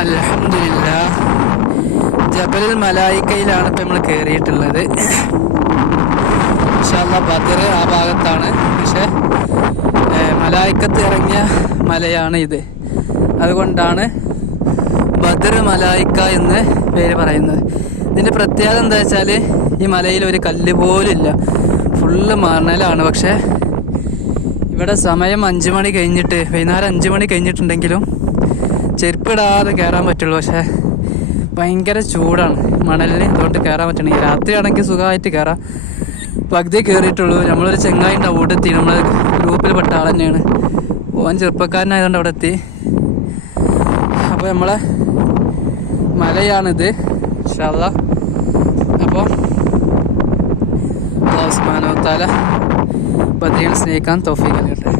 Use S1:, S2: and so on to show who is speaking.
S1: അൽഹംദുലില്ല ജബലുൽ മലായിക്കയിലാണ് ഇപ്പം നമ്മൾ കയറിയിട്ടുള്ളത് ബദർ ആ ഭാഗത്താണ്. പക്ഷെ മലായിക്കത്ത് ഇറങ്ങിയ മലയാണ് ഇത്. അതുകൊണ്ടാണ് ബദർ മലായിക്ക എന്ന് പേര് പറയുന്നത്. ഇതിന്റെ പ്രത്യേകത എന്താ വെച്ചാൽ ഈ മലയിൽ ഒരു കല്ല് പോലും ഇല്ല. ഫുള്ള് മണലാണ്. പക്ഷേ ഇവിടെ സമയം അഞ്ച് മണി കഴിഞ്ഞിട്ട് വൈകുന്നേരം അഞ്ച് മണി കഴിഞ്ഞിട്ടുണ്ടെങ്കിലും ചെരുപ്പിടാതെ കയറാൻ പറ്റുള്ളൂ പക്ഷേ ഭയങ്കര ചൂടാണ് മണലിന്. അതുകൊണ്ട് കയറാൻ പറ്റണില്ല. രാത്രിയാണെങ്കിൽ സുഖമായിട്ട് കയറാം പകുതി കയറിയിട്ടുള്ളൂ നമ്മളൊരു ചെങ്ങായി ഉണ്ട് അവിടെ എത്തി. നമ്മൾ ഗ്രൂപ്പിൽ പെട്ട ആൾ തന്നെയാണ് ഓൻ ചെറുപ്പക്കാരനായതുകൊണ്ട് അവിടെ എത്തി. അപ്പോൾ നമ്മളെ മലയാണിത്. ഷല്ല അപ്പോൾ തആല ബദ്രീനെ സ്നേഹിക്കാൻ തൗഫീഖ് നൽകട്ടെ.